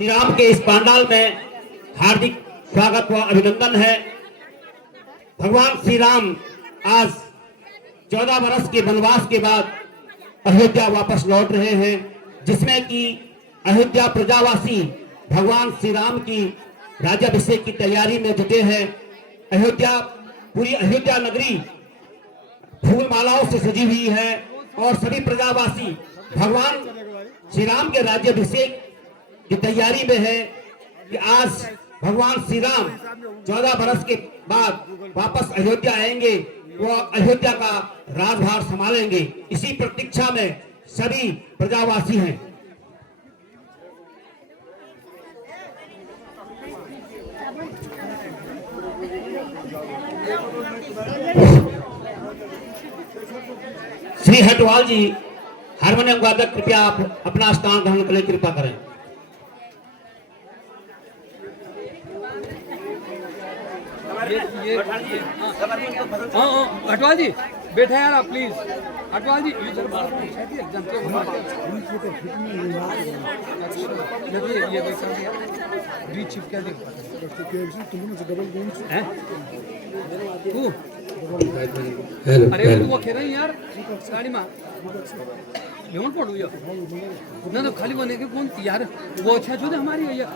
श्री राम के इस पंडाल में हार्दिक स्वागत व अभिनंदन है। भगवान श्री राम आज 14 वर्ष के वनवास के बाद अयोध्या वापस लौट रहे हैं, जिसमें कि अयोध्या प्रजावासी भगवान श्री राम की राज्याभिषेक की तैयारी में जुटे हैं। पूरी अयोध्या नगरी फूल मालाओं से सजी हुई है और सभी प्रजावासी भगवान श्री राम के राज्याभिषेक की तैयारी में है कि आज भगवान श्री राम 14 वर्ष के बाद वापस अयोध्या आएंगे, वो अयोध्या का राजभार संभालेंगे। इसी प्रतीक्षा में सभी प्रजावासी हैं। श्री हटवाल जी हारमोनियम वादक, कृपया आप अपना स्थान ग्रहण करने की कृपा करें। अटवाल जी बैठा यार आप प्लीज। अटवाल जी अरे वो खेल यार गाड़ी में घेऊन पडू या ना तो खाली बने के कौन यार वो अच्छा जो हमारी है यार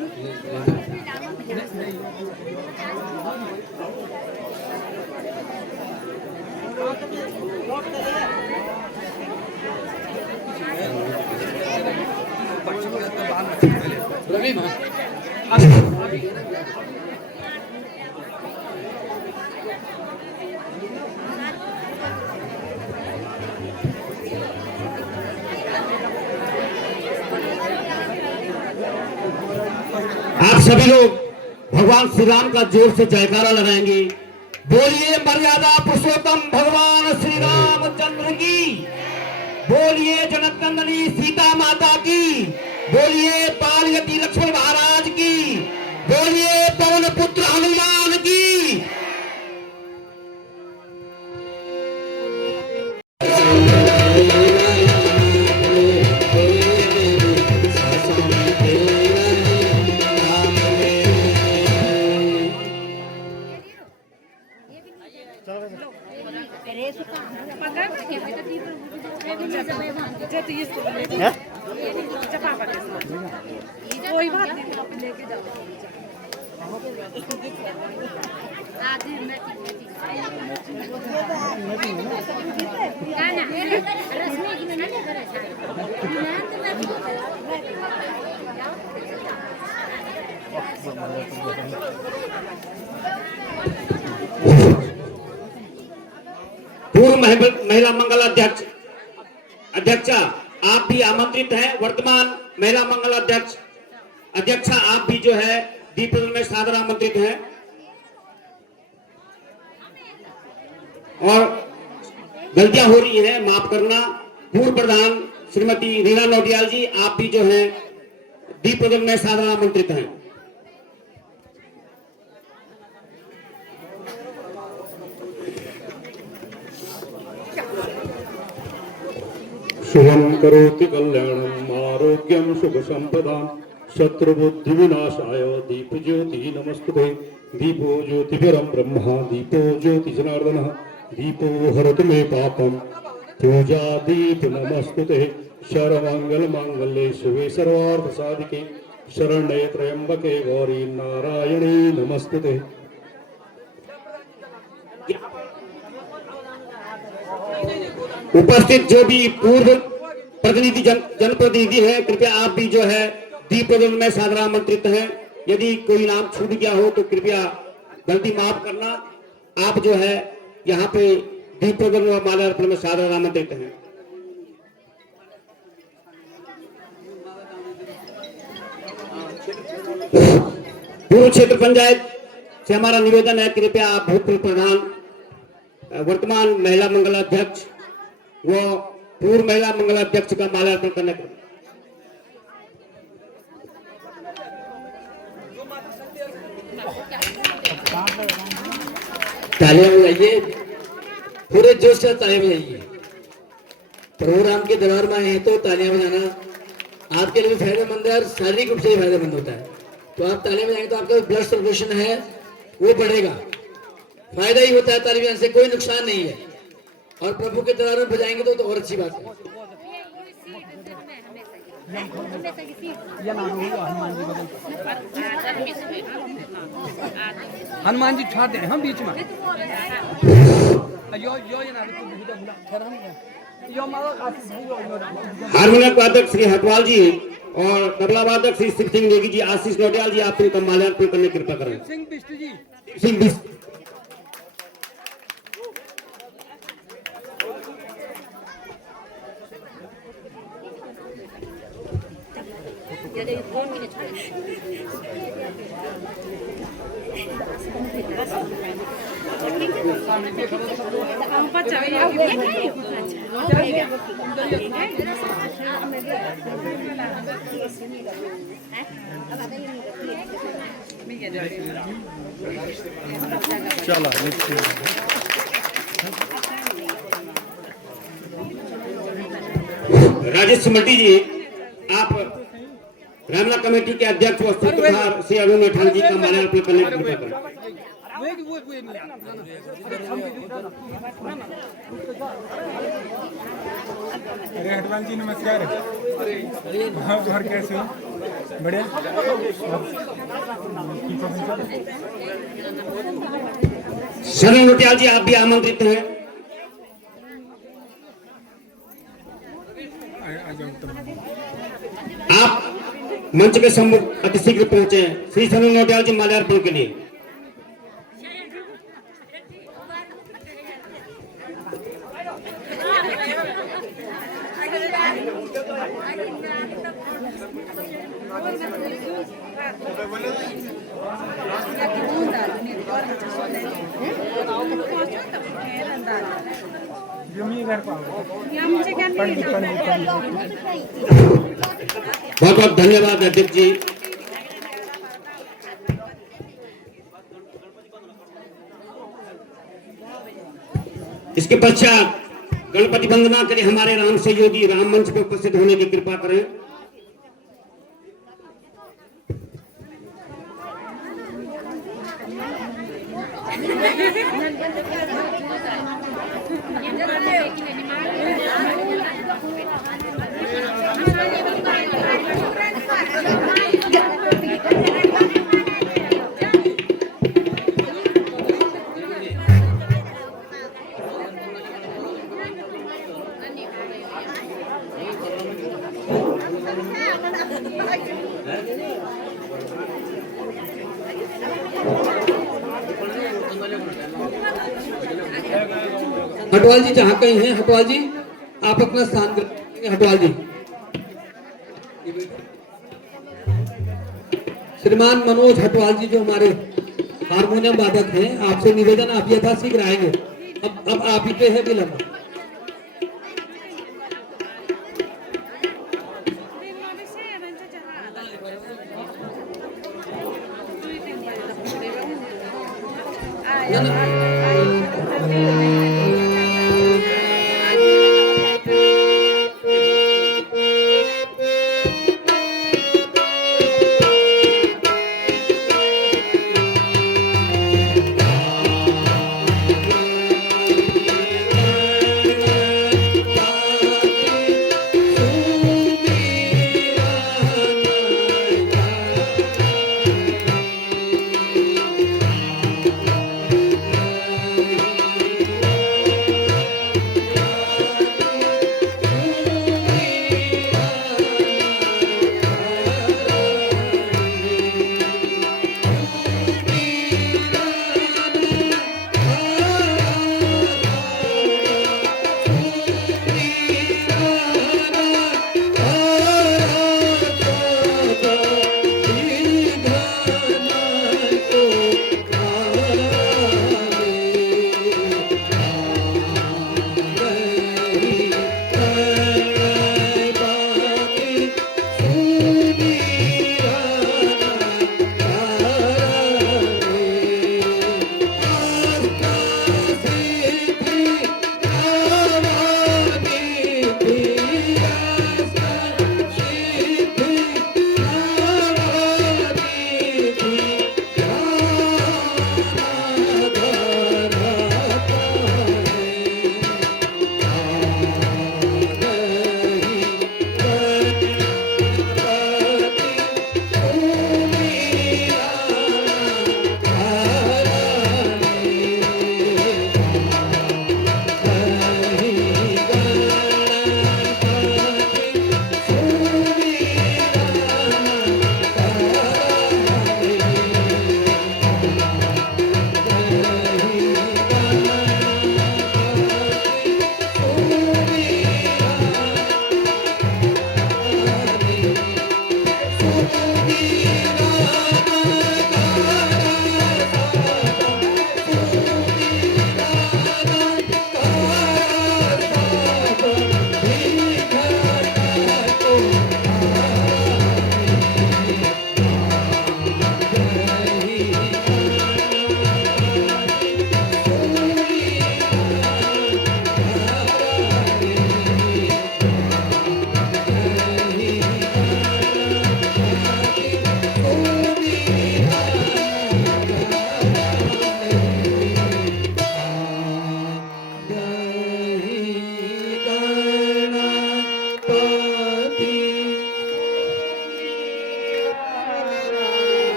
नहीं आप सभी लोग भगवान श्री राम का जोर से जयकारा लगाएंगे। बोलिए मर्यादा पुरुषोत्तम भगवान श्री रामचंद्र की, बोलिए जनक नंदिनी सीता माता की, बोलिए पालयति लक्ष्मण महाराज की, बोलिए पवन पुत्र हनुमान की। कोई बात नहीं, लेके जाओ। पूर्व महिला मंगल अध्यक्षा आप भी आमंत्रित हैं। वर्तमान महिला मंगल अध्यक्षा आप भी जो है दीप प्रज्वलन में सादर आमंत्रित हैं। और गलतियां हो रही हैं, माफ करना। पूर्व प्रधान श्रीमती रीना नौटियाल जी आप भी जो है दीप प्रज्वलन में सादर आमंत्रित हैं। शुभं करोति कल्याणं आरोग्यं शुभ संपदां शत्रुबुद्धि विनाशाय दीप ज्योति नमस्ते। दीपो ज्योतिर्परं ब्रह्म दीपो ज्योति जनार्दनः दीपो हरतु मे पापं पूजा दीप नमस्ते। सर्वमंगल मांगल्ये शिवे सर्वार्थ साधिके शरण्ये त्र्यंबके गौरी नारायणी नमस्ते। उपस्थित जो भी पूर्व प्रतिनिधि जनप्रतिनिधि है, कृपया आप भी जो है दीप प्रज्वलन में सादर आमंत्रित हैं। यदि कोई नाम छूट गया हो तो कृपया गलती माफ करना। आप जो है यहाँ पे दीप प्रज्वलन और माल्यार्पण में सादर आमंत्रित हैं। पूर्व क्षेत्र पंचायत से हमारा निवेदन है, कृपया आप भूतपूर्व प्रधान वर्तमान महिला मंगल अध्यक्ष वो पूर्व महिला मंगल अध्यक्ष का माल्यार्पण करने को तालियां बजाइए, पूरे जोश से तालियां बजाइए। प्रभु राम के दरबार में आए हैं तो तालियां बजाना आपके लिए भी फायदेमंद है और शारीरिक रूप से भी फायदेमंद होता है। तो आप ताली बजाएंगे तो आपका ब्लड सर्कुलेशन है वो बढ़ेगा, फायदा ही होता है ताली बजाने से, कोई नुकसान नहीं है। और प्रभु के दरबार में बजाएंगे तो और अच्छी बात है। हनुमान जी छाते हैं हम बीच में यो यो ये ना हारमोनियम वादक श्री हटवाल जी और तबला वादक श्री शिव सिंह नेगी जी, आशीष नोटियाल जी, आप इनका माल्यार्पण करने की कृपा करें। सिंह बिष्ट जी, सिंह बिष्ट। चलो राजेश मल्टी जी, आप रामला कमेटी के अध्यक्ष व सूत्रधार श्री अरुण मेठान जी का माल्यार्पण करने की कृपा करें। अरे हटवाल जी नमस्कार। और कैसे हो? बढ़िया। शरण नोटियाल जी, आप भी आमंत्रित हैं। आप मंच के सम्मुख अति शीघ्र पहुंचे। श्री शरण नोटियाल जी माल्यार्पण के लिए। बहुत बहुत धन्यवाद अध्यक्ष जी। इसके पश्चात गणपति वंदना के लिए हमारे राम सहयोगी राम मंच पर उपस्थित होने की कृपा करें। हटवाल जी जहाँ कहीं हैं, हटवाल जी आप अपना स्थान करेंगे। हटवाल जी, श्रीमान मनोज हटवाल जी जो हमारे हारमोनियम वादक हैं, आपसे निवेदन आप यथाशीघ्र आएंगे। अब आप ही पे है विलंब।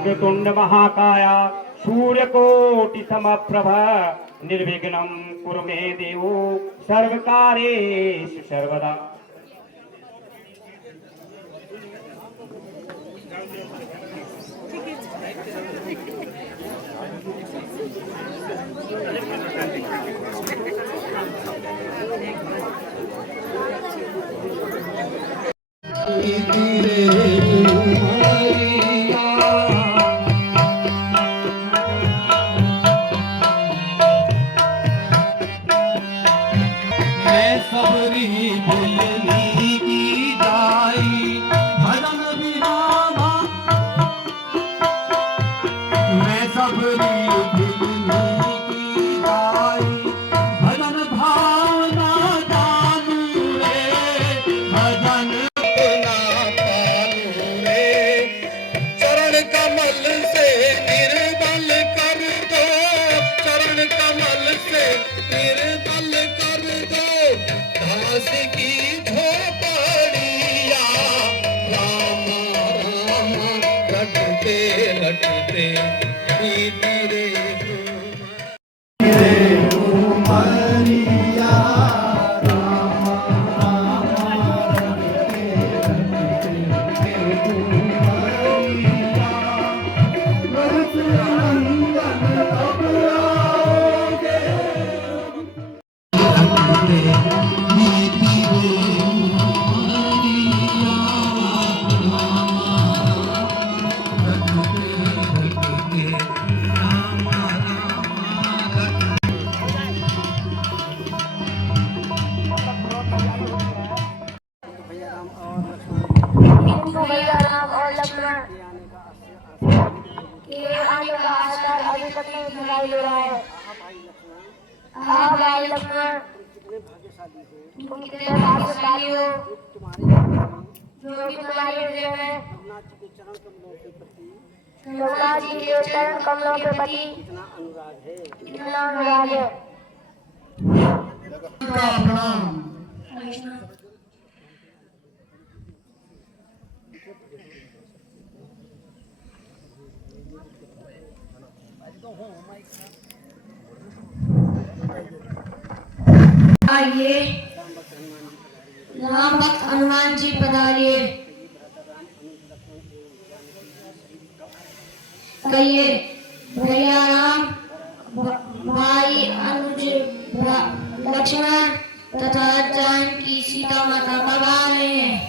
वक्रतुंड महाकाया सूर्यकोटि समप्रभ निर्विघ्नं कुरु मे देव सर्वकार्येषु सर्वदा। हिंदू भैया राम और लक्ष्मण के आने का आसार अभी तक नहीं दिखाई दे रहा है। हाँ भाई लक्ष्मण, तुम कितने भाग्यशाली हो जो कि तुम्हारे हृदय में रघुनाथ जी के चरण कमलों के प्रति इतना अनुराग है। आइए राम भक्त हनुमान जी पधारिए। कहिए भैया राम, भाई अनुज लक्ष्मण तथा जानकी सीता माता कब आ रहे हैं।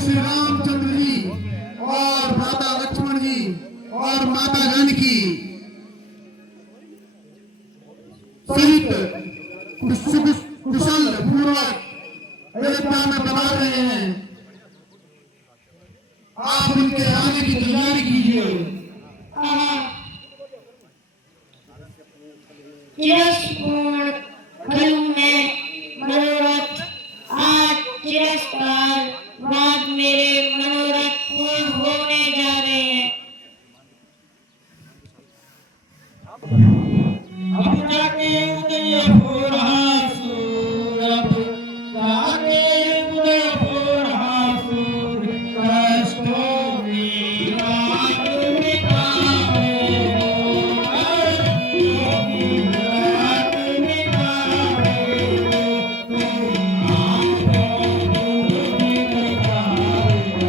श्री रामचंद्र जी और भ्राता लक्ष्मण जी और माता जानकी सहित कुशल पूर्वक अयोध्या में पधार रहे हैं। आप उनके आने की तैयारी कीजिए। चिरस्पूर्ण करूं मैं मनोरथ, आज चिरस्कार बाद मेरे मनोरथ पूर्ण होने जा रहे हैं। अब जाके उदय हो रहा सूरज, जाके उदय हो रहा सूरज, कष्टों में रात बिताए हो, कष्टों में रात बिताए हो, तुम आंखों में दिखाए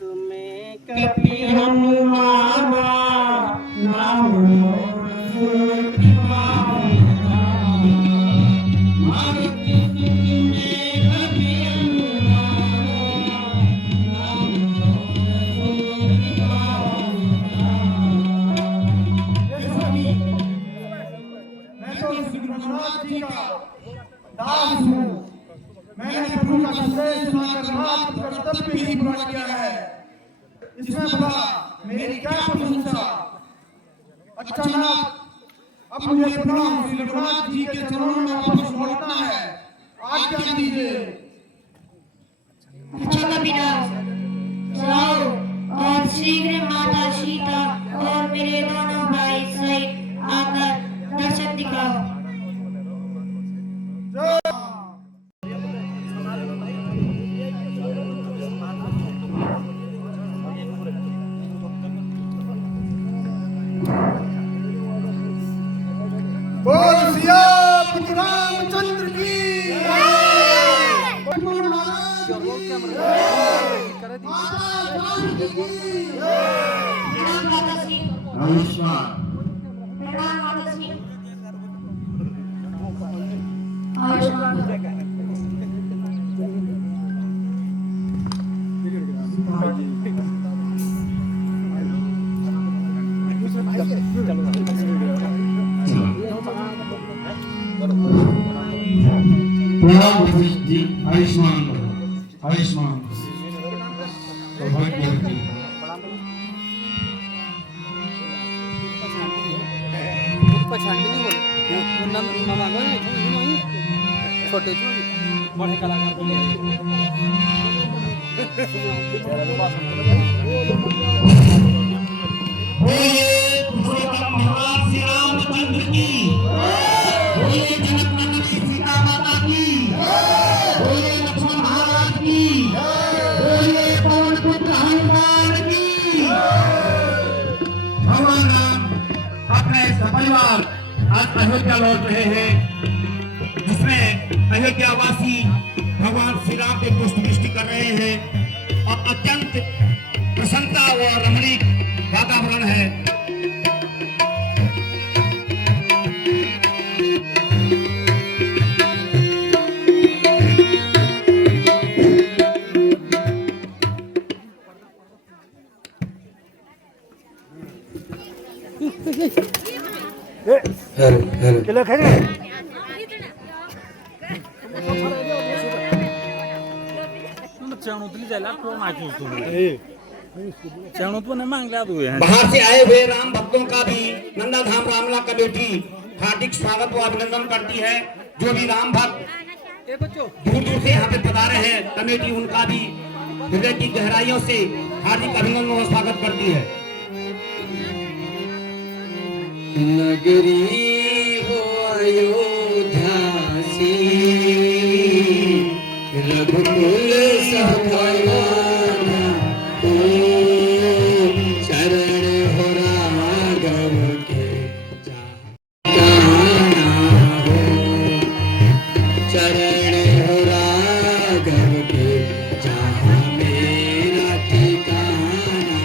तुम्हें कभी हनुमाना नाम मारुति तुम्हें कभी मैं तो श्री गुरु रघुनाथ जी का दास हूँ। मैंने प्रभु का संदेश सुनाकर मात्र कर्तव्य ही पूरा किया है। इसमें भला मेरी क्या प्रशंसा। अच्छा नाथ, अब मुझे पुनः श्री रघुनाथ जी के चरणों में वापस लौटना है। आज्ञा दीजिए। अच्छा कबीरदास, जाओ और शीघ्र माता सीता और मेरे दोनों भाई सहित आकर दर्शन दिखाओ। बोल सियापति रामचंद्र की लक्ष्मण महाराज की प्रणाम माता श्री। नमस्कार। प्रणाम माता श्री। प्रणाम वशिष्ठ जी। आयुष्मान भव, आयुष्मान सौभाग्यवती। छोटे बड़े कलाकार को भगवान श्री रामचंद्र की, बोलिए जनक सीता माता की, बोलिए लक्ष्मण महाराज की, बोलिए पवन पुत्र हनुमान की। भगवान राम अपने सपरिवार आज अयोध्या लौट रहे हैं, जिसमें अयोध्यावासी भगवान श्री राम के पुष्प वृष्टि कर रहे हैं और अत्यंत प्रसन्नता व रमणीक वातावरण है। बाहर से आए हुए राम भक्तों का भी नंदा धाम रामला कमेटी हार्दिक स्वागत व अभिनंदन करती है। जो भी राम भक्त दूर दूर से यहाँ पे पधारे हैं, कमेटी उनका भी हृदय की गहराइयों से हार्दिक अभिनंदन व स्वागत करती है। नगरी हो अयोध्या सी, रघुकुल सभाना को, शरण हो राघव के जाना हो, शरण हो राघव के जहाँ मेरा ठिकाना।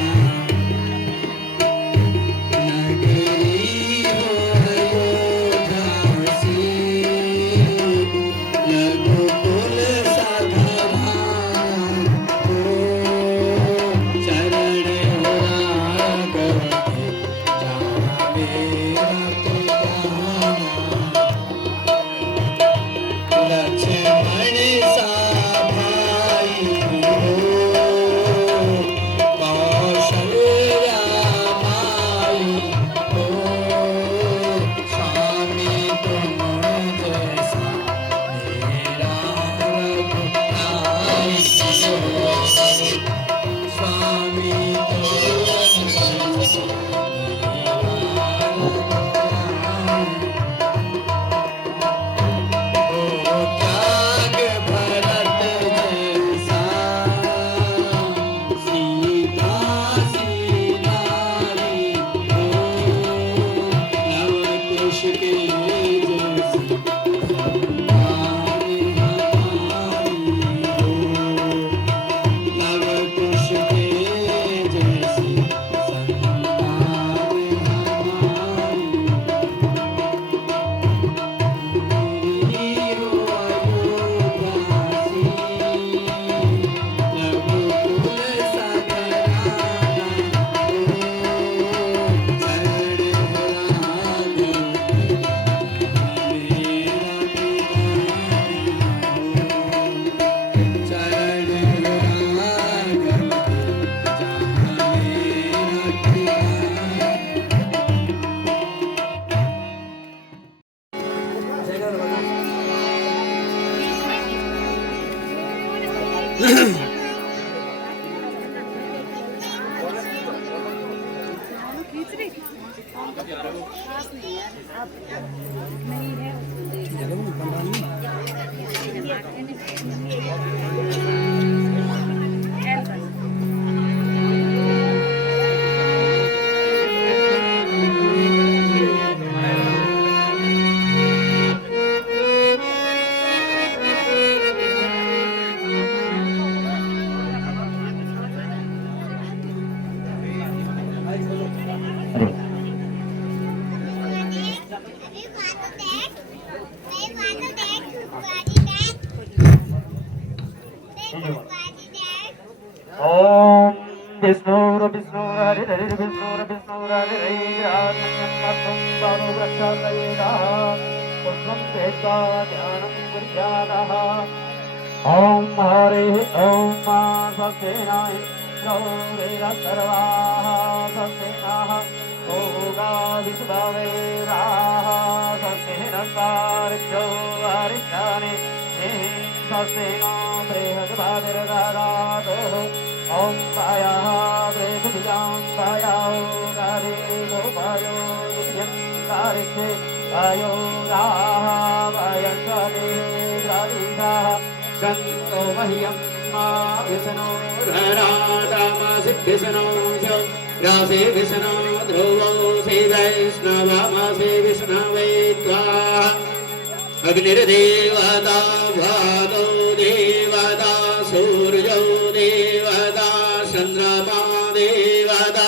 नगरी हो अयोध्या सी, रघुकुल सभाना को, शरण हो राघव के जहाँ मेरा ठिकाना। खींच रही पास नहीं यार अब नहीं है ओम विष्णु विष्णु हरि हरि विष्णु विष्णु हरि हरि आत्मन्यमतं बाणो रक्षालयेदा पुष्पं तेजा ध्यानं कुर्यादः ओम हरि ओम ससेनाय गौरेर सर्वाः ससेनाः ओगा विश्ववेराः ससेनकार्यो हरिष्ठानि ससेना बृहद्भातिर्ददातु ओम पायाः बृहद्भुजां पायाः गारे गोपायो दुर्यङ्कारिक्षे पायो राः पायस्वदे द्राविडाः सन्तो मह्यं मा विष्णो राधामासिद्धिसनो च रासे विष्णो ध्रुवो से वैष्णवमासे विष्णवे त्वाः अग्निर्देवता वादो देवता सूर्यो देवता चन्द्रमा देवता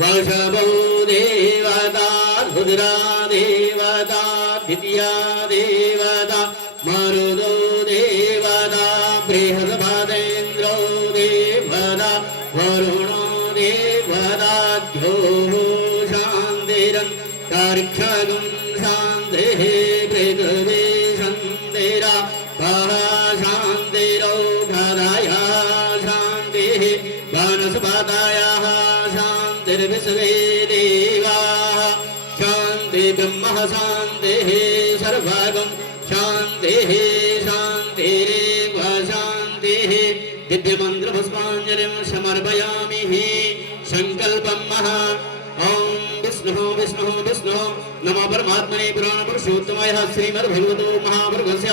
वृषभो देवता रुद्रा देवता द्वितीया देवता मरुदो देवता बृहस्पतीन्द्रो देवता वरुणो देवता द्योः शान्तिरं तार्क्षगं शान्तिः पृथिवी शान्तिरा शान्तिरो घराया शान्तिः वनस्पतयः शान्तिर्विश्वे देवाः शान्ति ब्रह्म शान्तिः सर्वगं शान्तिः शान्तिरेव शान्तिः दिव्यमन्त्रपुष्पाञ्जलिं समर्पयामि संकल्पं महा ओम विष्णु विष्णु विष्णु नमो परमात्मने पुराण पुरुषोत्तमाय श्रीमद्भगवतो महापुरुषस्य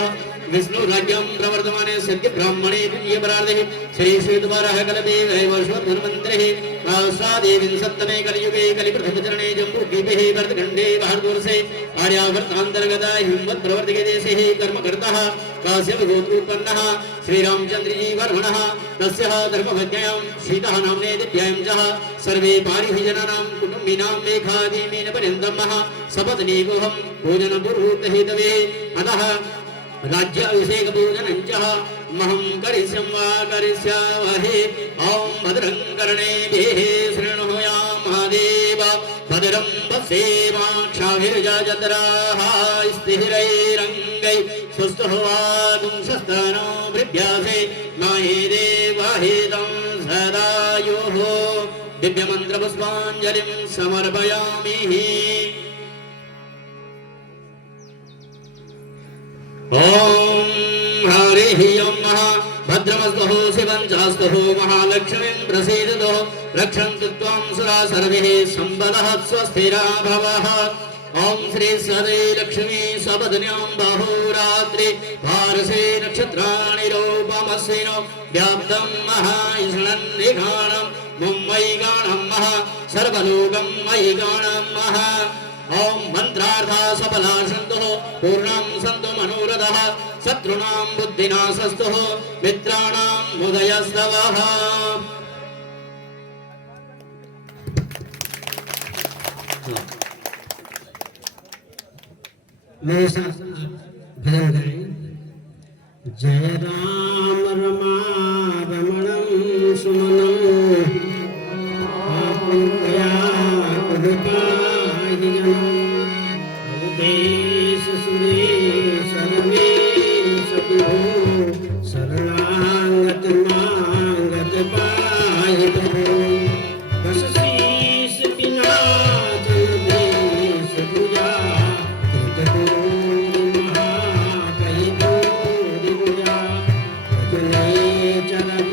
विष्णु राज्यं प्रवर्तमाने सत्य ब्राह्मणे द्वितीय परार्धे श्री श्वेतवाराह कलदेव वर्षोत्तरमन्त्रे सहस्रादेवीं सप्तमे कलियुगे कलिप्रथमचरणे जम्बूद्वीपे भरतखण्डे भारतवर्षे आर्यावर्तान्तर्गता हिमवत् प्रवर्तिके देशे कर्मकर्तः काश्यपगोत्रोत्पन्नः श्रीरामचन्द्रजी वर्मणः तस्य धर्मपत्न्यां सीतः नाम्ने दिव्यां च सर्वे पारिजनानां कुटुम्बिनां मेघादीमीन पर्यन्तमः सपत्नीकोऽहं भोजनपूर्वोक्तहेतवे अतः राज्याभिषेक पूजनं च महं करिष्यं वा करिष्यामहे ॐ भद्रं कर्णेभिः शृणुयामदेव भद्रं पश्येमाक्षाभिर्जत्राः स्थिरैरङ्गैः सुस्थवागुंसस्तनो वृद्ध्यासे नाहि देवहितं सदायुः दिव्यमन्त्रपुष्पाञ्जलिं समर्पयामि ओम हरिः ओम भद्रमस्तु शिवं चास्तु महालक्ष्मीं प्रसीदतु रक्षन्तु त्वां सुरा सर्वे सम्पदः स्वस्तिरा भवः ओम श्री सदे लक्ष्मी सपत्न्यां बाहुरात्रि भारसे नक्षत्राणि रूपमस्विनो व्याप्तं महाईशणं निघाणं मुम्बई गाणं महा सर्वलोकं मयि गाणं महा ओम मंत्रार्था सफला सन्तु पूर्णं सन्तु मनोरथः शत्रूणां बुद्धिनाशस्तु मित्राणां मुदयस्तवः मेरे साथ भजन करें। जय राम रमा रमणं सुमनं आपुया कुलपायिनं देश सुरेश रमेश विभो शरणागत मांगत पायितो बस शीश पिनाच देश पूजा चरण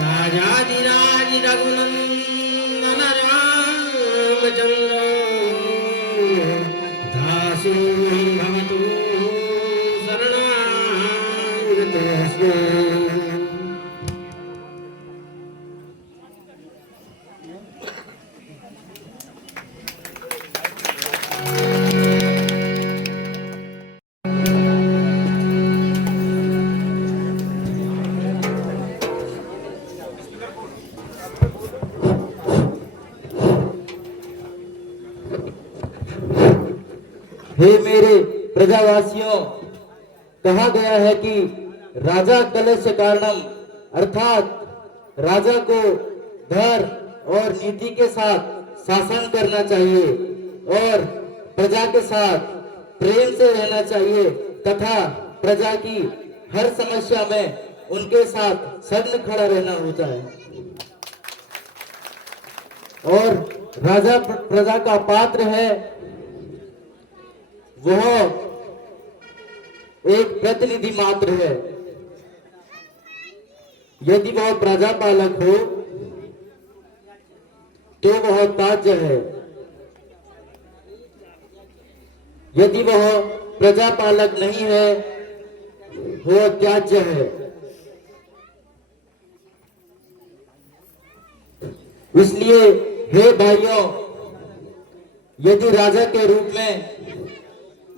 राजाधिराज रघुनंदन रामचंद्र दासो भवतु शरणागतोऽस्मि। हे मेरे प्रजावासियों, कहा गया है कि राजा कलश कारणम अर्थात राजा को धर्म और नीति के साथ शासन करना चाहिए और प्रजा के साथ प्रेम से रहना चाहिए तथा प्रजा की हर समस्या में उनके साथ संग खड़ा रहना होता है। और राजा प्रजा का पात्र है, वह एक प्रतिनिधि मात्र है। यदि वह प्रजा पालक हो तो वह ताज्य है, यदि वह प्रजा पालक नहीं है वह त्याज्य है। इसलिए हे भाइयों, यदि राजा के रूप में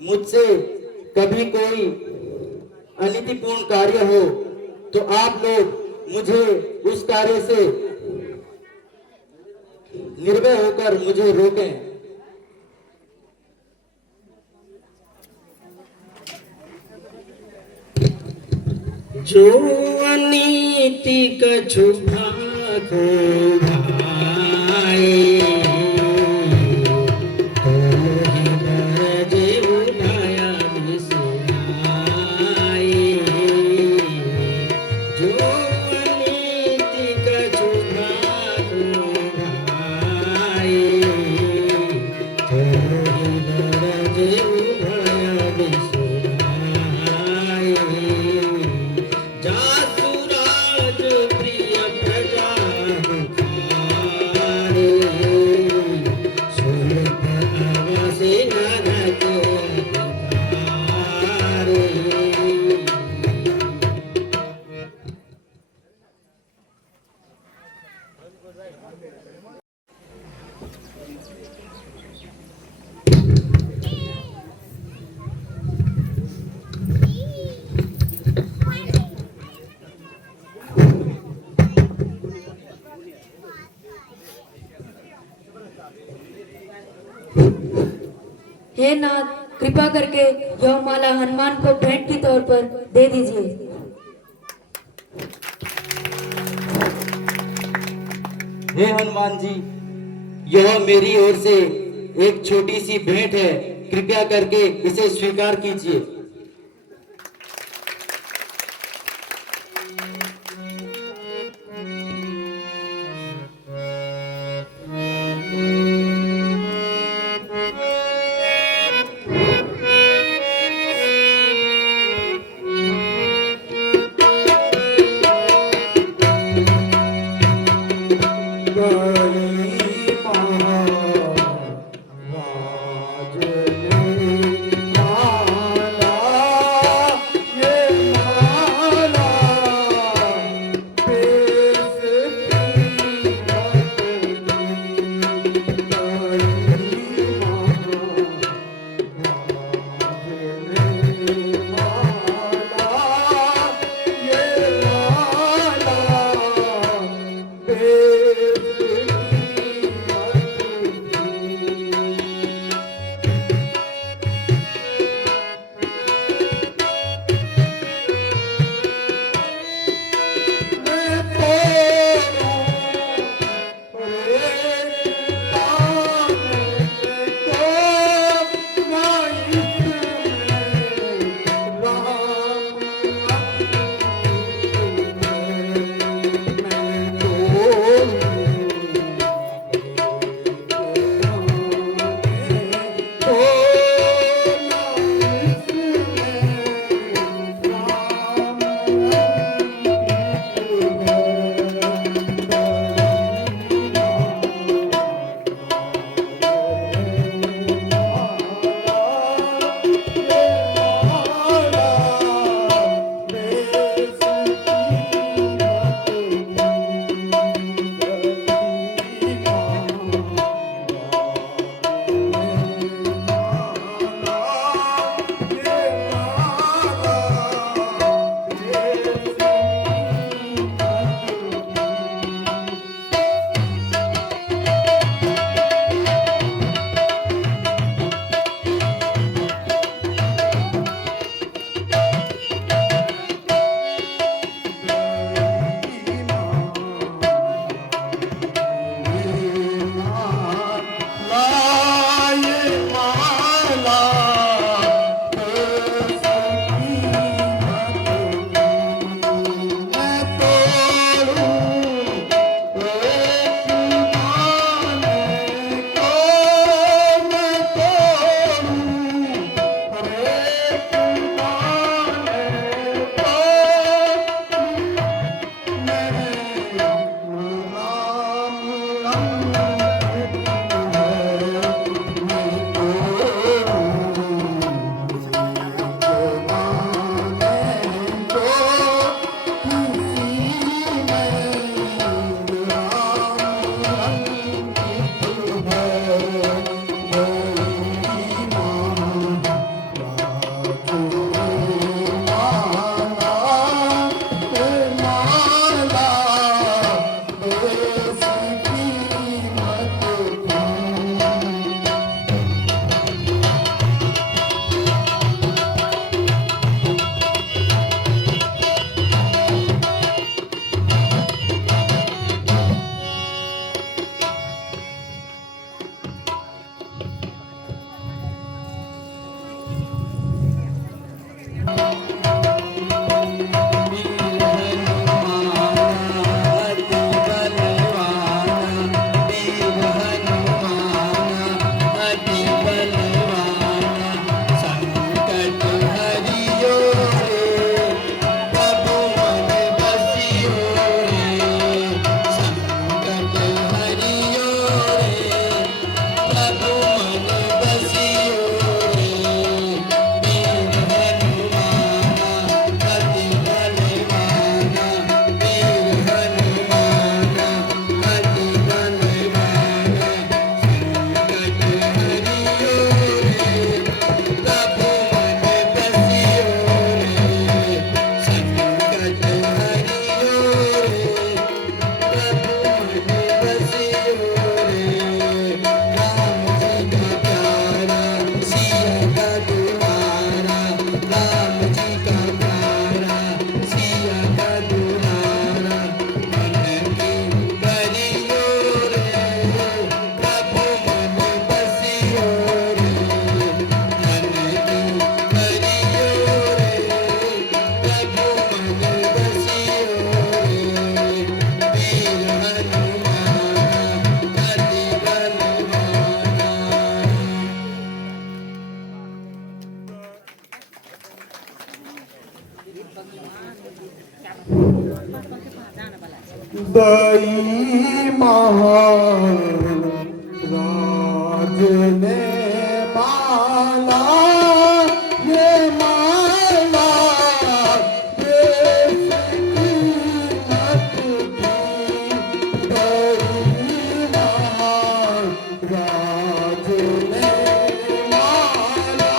मुझसे कभी कोई अनीतिपूर्ण कार्य हो तो आप लोग मुझे उस कार्य से निर्भय होकर मुझे रोकें। जो अनीति कछु भाखो भाई हे नाथ, कृपा करके यह माला हनुमान को भेंट के तौर पर दे दीजिए। हे हनुमान जी, यह मेरी ओर से एक छोटी सी भेंट है, कृपया करके इसे स्वीकार कीजिए। गई महाराज ने बेईमान राज ने माला ये माला देश की मत की बेईमान राज ने माला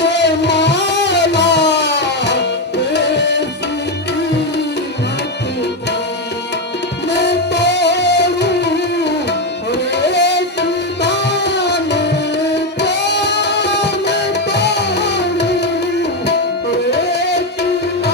ये माला देश की मत की मैं तोड़ूं एक दाने को मैं तोड़ूं एक दाने को किसी ने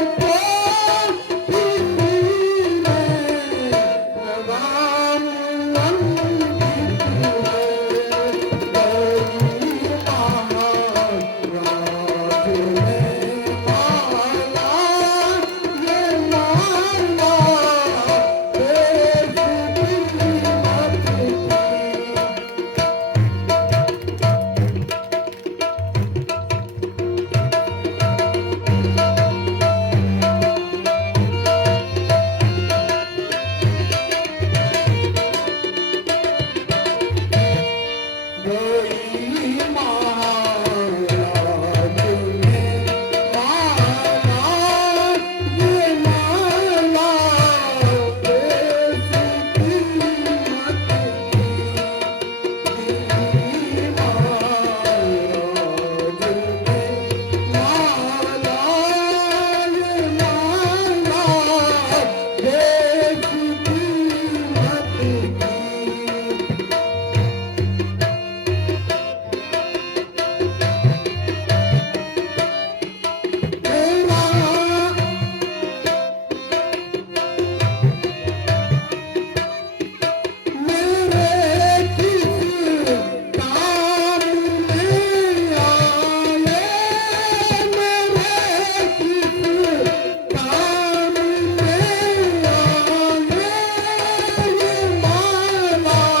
लगाम अंकित है बेईमान राज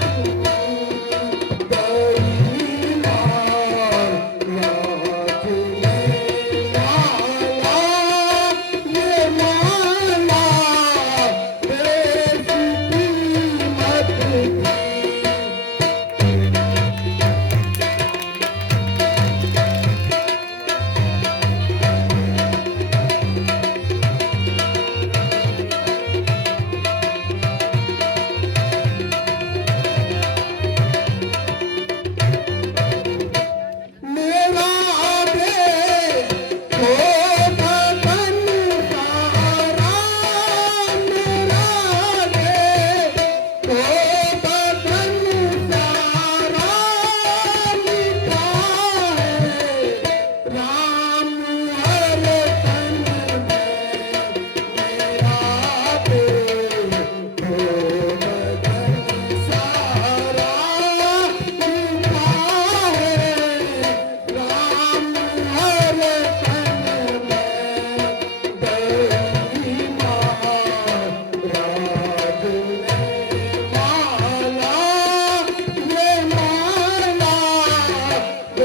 ने माला ये माला देश की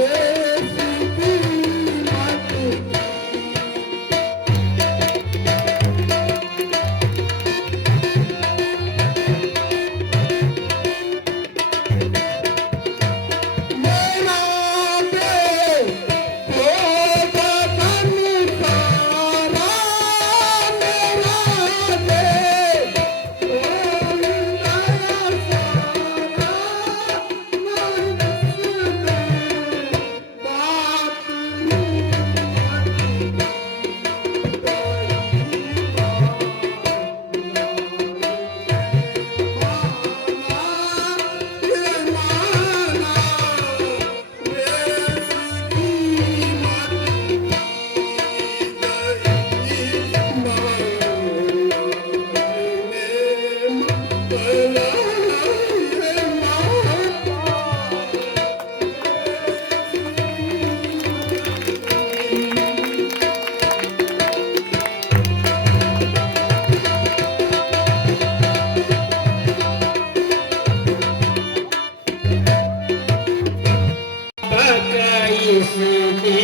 मत की इसने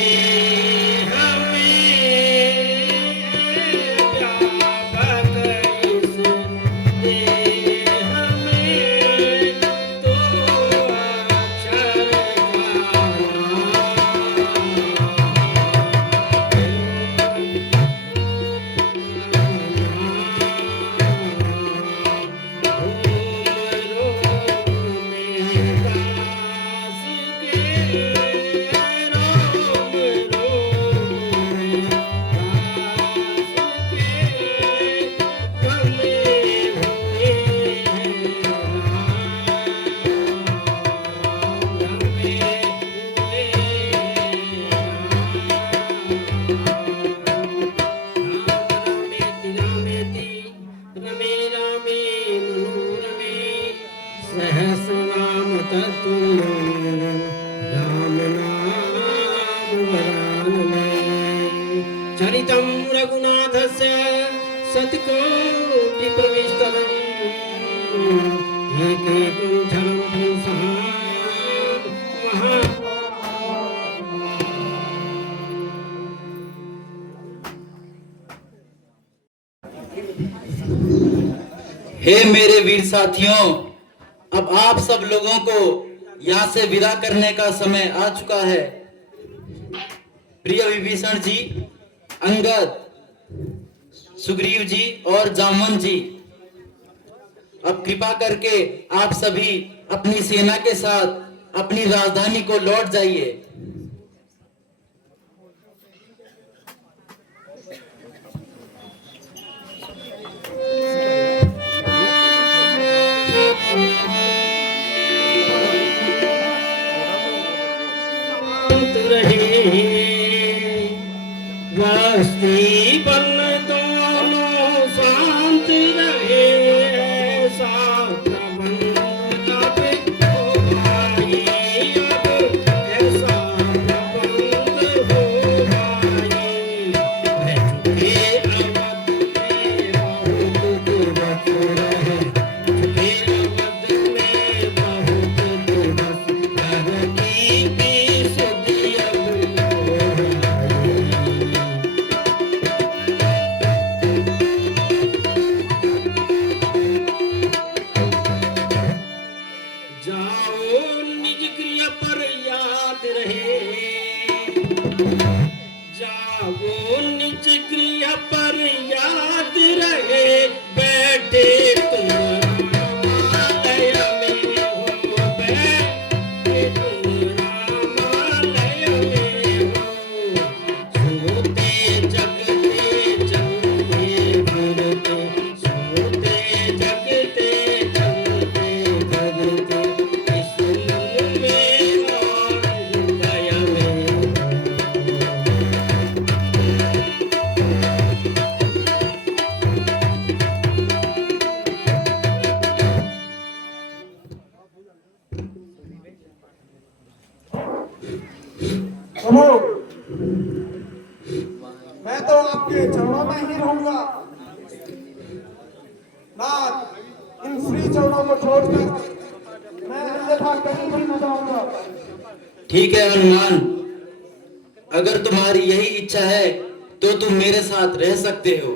हमें सततुल्य राम नाम वरानने चरितं रघुनाथस्य सतकोटि प्रविष्टम् एकैकं झलं पुंसः महा हे मेरे वीर साथियों, अब आप सब लोगों को यहाँ से विदा करने का समय आ चुका है। प्रिय विभीषण जी, अंगद, सुग्रीव जी और जामवन जी, अब कृपा करके आप सभी अपनी सेना के साथ अपनी राजधानी को लौट जाइए। वस्ती बन दोनों शांत रहे, ऐसा प्रबंध अब हो भाई, अब ऐसा प्रबंध हो भाई। रह चुके अवध में बहुत दिवस रहे, चुके अवध में बहुत दिवस, घर की भी सुधी अब हो भाई। जाओ निज क्रिया पर याद रहे, जाओ निज क्रिया पर याद रहे, बैठे तुम रामालय में हो, बैठे तुम रामालय में हो, सोते जगते चलते फिरते, सोते जगते चलते फिरते, इस मन में और हृदय में। प्रभु, मैं तो आपके चरणों में ही रहूंगा। नाथ, इन श्री चरणों को छोड़कर मैं अन्यथा कहीं भी न जाऊंगा। ठीक है हनुमान, अगर तुम्हारी यही इच्छा है तो तुम मेरे साथ रह सकते हो।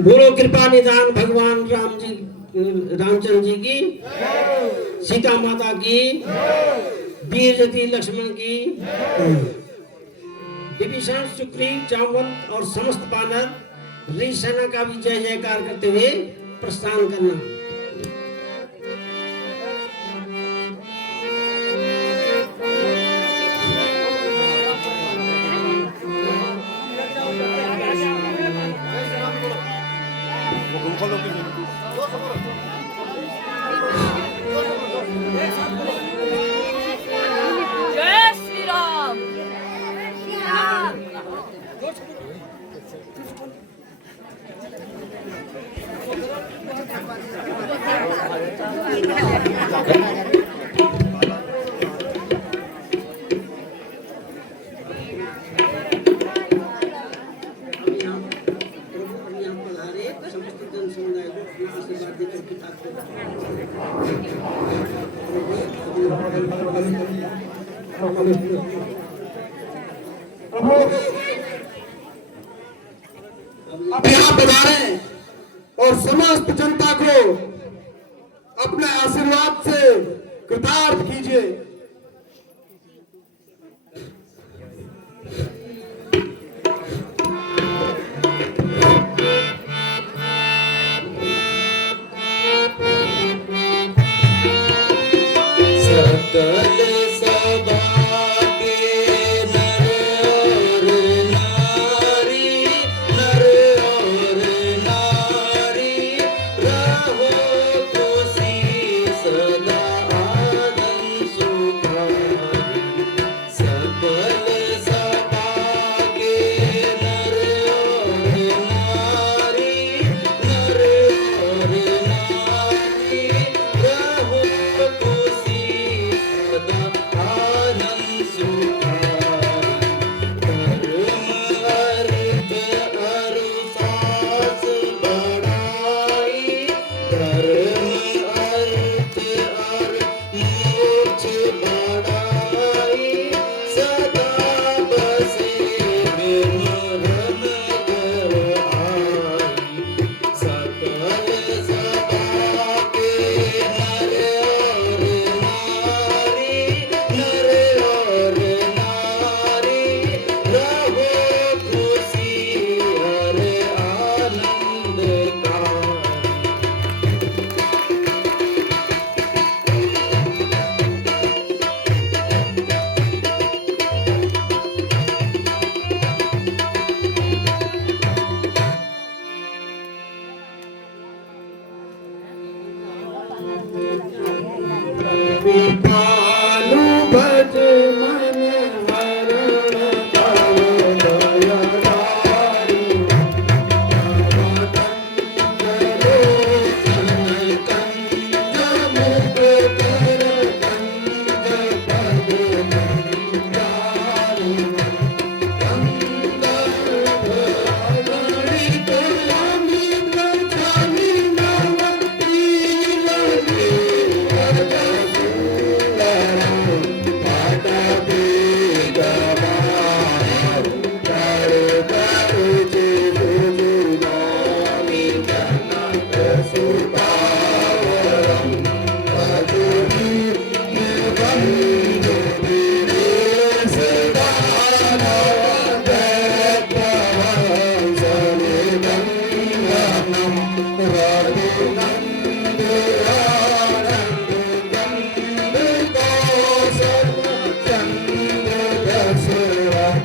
बोलो कृपा निधान भगवान रामचंद्र जी की, सीता माता की, वीर जति लक्ष्मण की, विभीषण, सुग्रीव, जामवंत और समस्त वानर ऋषि सेना का भी जय जयकार करते हुए प्रस्थान करना। जय श्री राम। प्रभु, अब यहाँ पधारे और समस्त जनता को अपने आशीर्वाद से कृतार्थ कीजिए। सकल सभा के नर और नारी, नर और नारी, रहो खुशी सदा आनंद सुखारी। सकल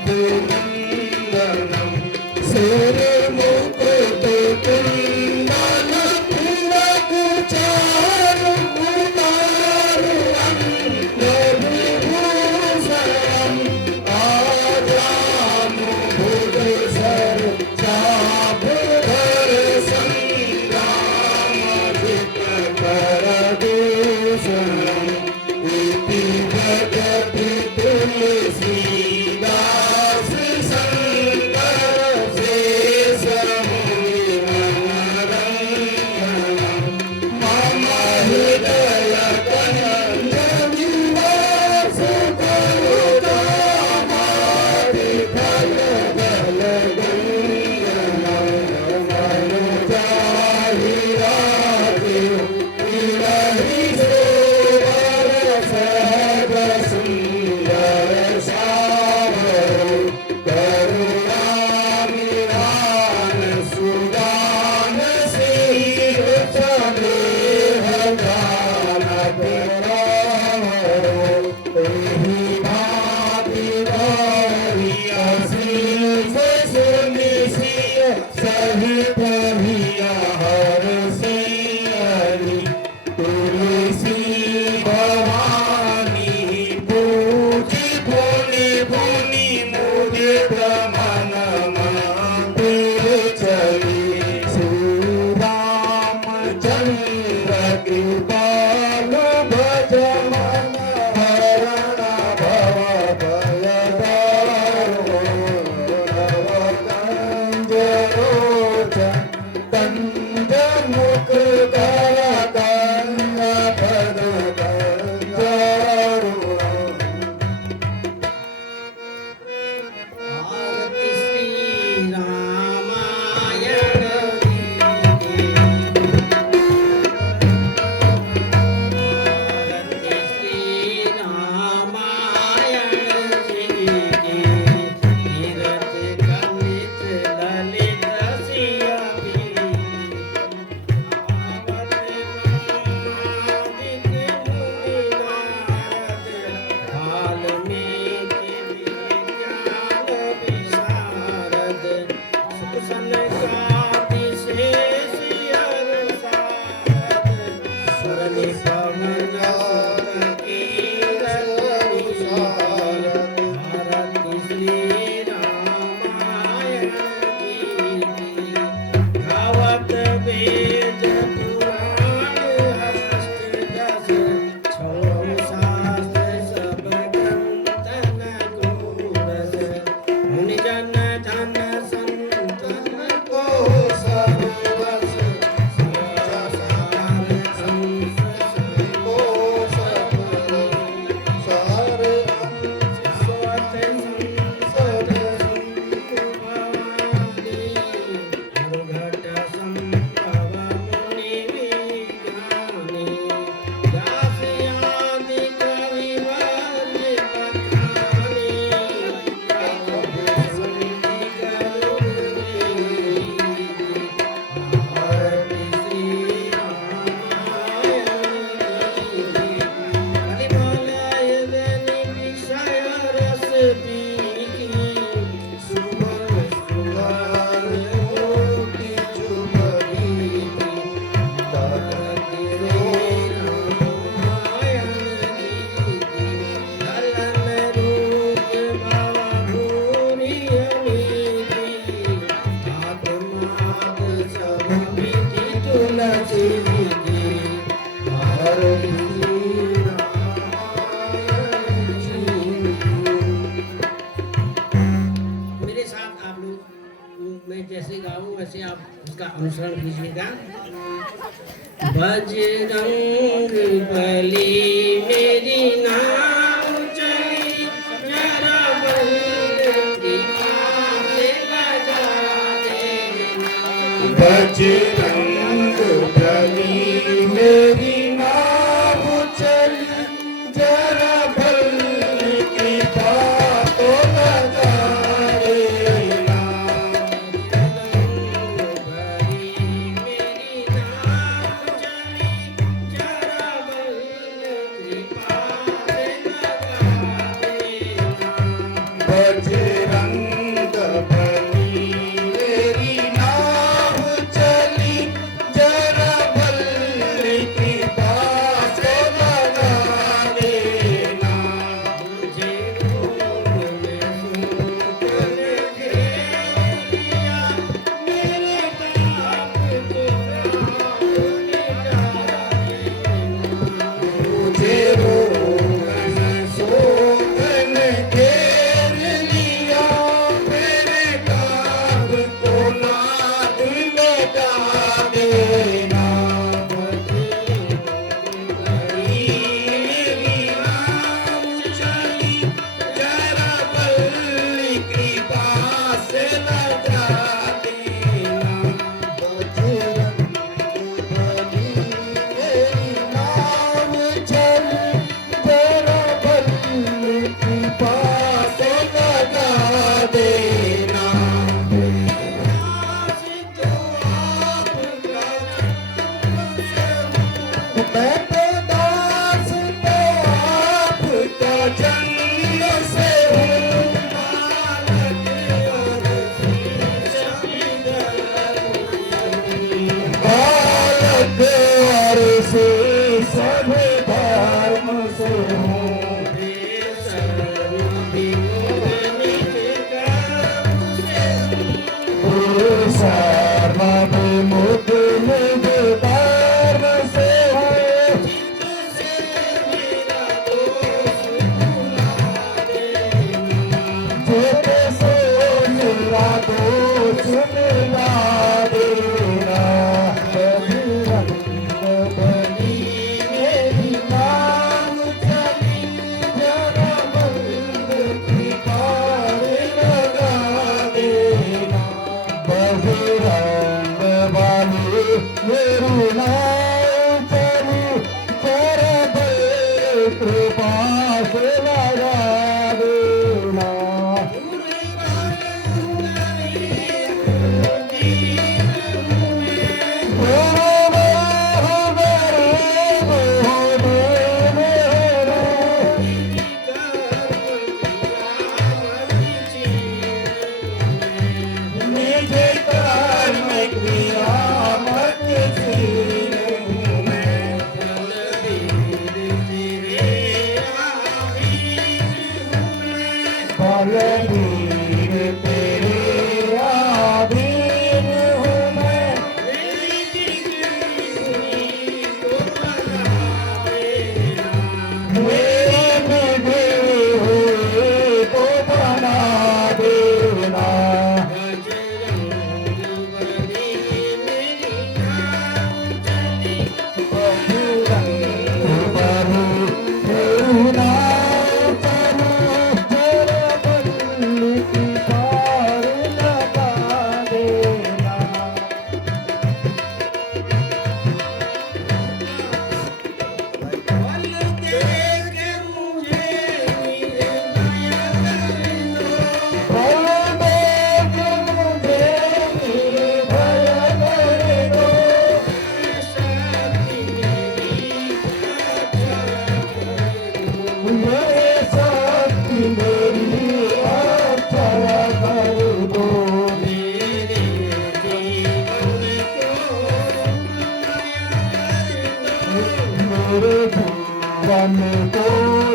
नंदनम सिर मुकुट कुंडल तिलक चारु उतारु अंगविभूषणम आजानु भुज सर चापधर संग्रामजित कर दूषणम इति भगति तुलसीदास शंकर शेष मुनि मनरंजनम मम हृदय कनंद निवास करुणामादि फल गल गंजनम मनोजाहि राधे विरहि सोवर सहज सुंदर श्यामरो करुणानिधान सुदान शील चलेह जानत रामरो एहि भांति गौरी असीस सुनिसिय सहित हिया हर सियरि तुलसी भवानी पूजी पुनि पुनि मुदित मन मंदिर चली श्री रामचंद्र कृपालु भज मन हरण भव भय दारुण कंज मुख कर कंज पद कंजरुण भारती श्री रामायण भारती श्री रामायण तीरथ कलित ललित सिया गावत वेद पुराण हस्त दस छो शास्त्र सब ग्रंथन गुरस मुनि जन धन संतन को सर्वस सार संस को सब सार सावत संसद भवानी दुर्घट संभव मुनि विज्ञानी दास आदि कवि वर्य बखानी कवि संधि करुणी भारती श्री रामायण कलिबलय देनि विषय रस पीकी सुमन सुहार मोटी चुबरी तरति रे रामायण कलन रूप भव भूरि अमीरी आत्माद सब मिटि तुलसी की भारती श्री रामायण। मेरे साथ आप लोग मैं जैसे गाऊं वैसे आप उसका अनुसरण कीजिएगा। बजरंग बली मेरी नाव चली जरा बल कृपा से लगा देना। बजरंग बली मेरी नाव चली जरा बल कृपा तो लगा देना। बजरंग जेते से मेरा दोष मिला देना बजरंग बली मेरी नाम चली जरा बंद की पार लगा देना बजरंग बली मेरी नाम चली जरा बंद की पास लगा देना बलवीर तेरे आधीन हूँ मैं मेरे बिगड़े हुए को बना देना मेरे जीवन को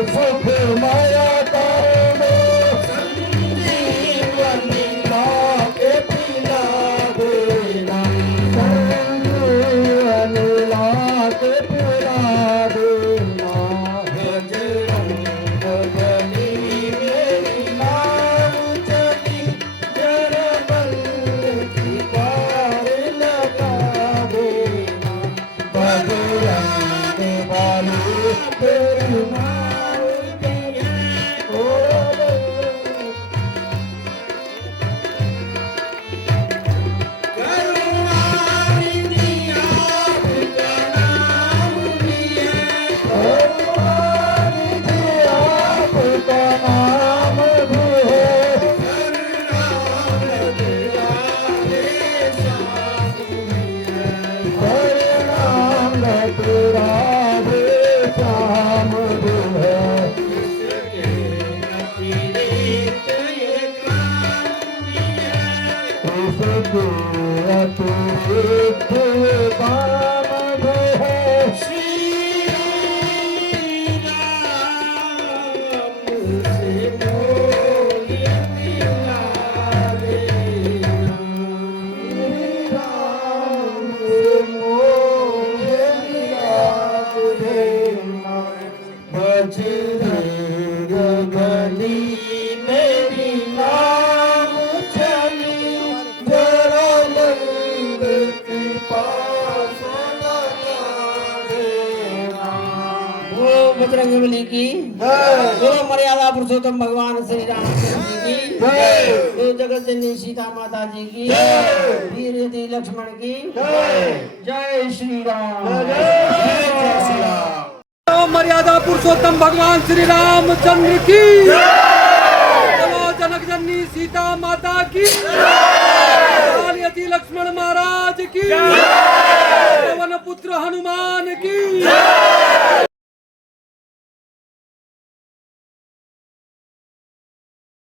सुख माया कर दो संजीवन ला के पिला देना संजीवन ला के पिला देना बजरंग बली मेरी नाम चली जरा बंद की पार लगा देना बजरंग बालू तेरी नाम ओ आपका नाम भी है नाम तेरा शाम भी है उसके अतिरिक्त काम भी है बजरंग बली मेरी नाम चली जरा बंद की पास लगा देना वो बजरंग बली की बोलो मर्यादा पुरुषोत्तम भगवान श्री रामचंद्र जी की दो जगत जननी सीता माता जी की वीर यदि लक्ष्मण की जय श्री राम जय श्री राम मर्यादा पुरुषोत्तम भगवान श्री रामचंद्र की बोलो जनक जननी सीता माता की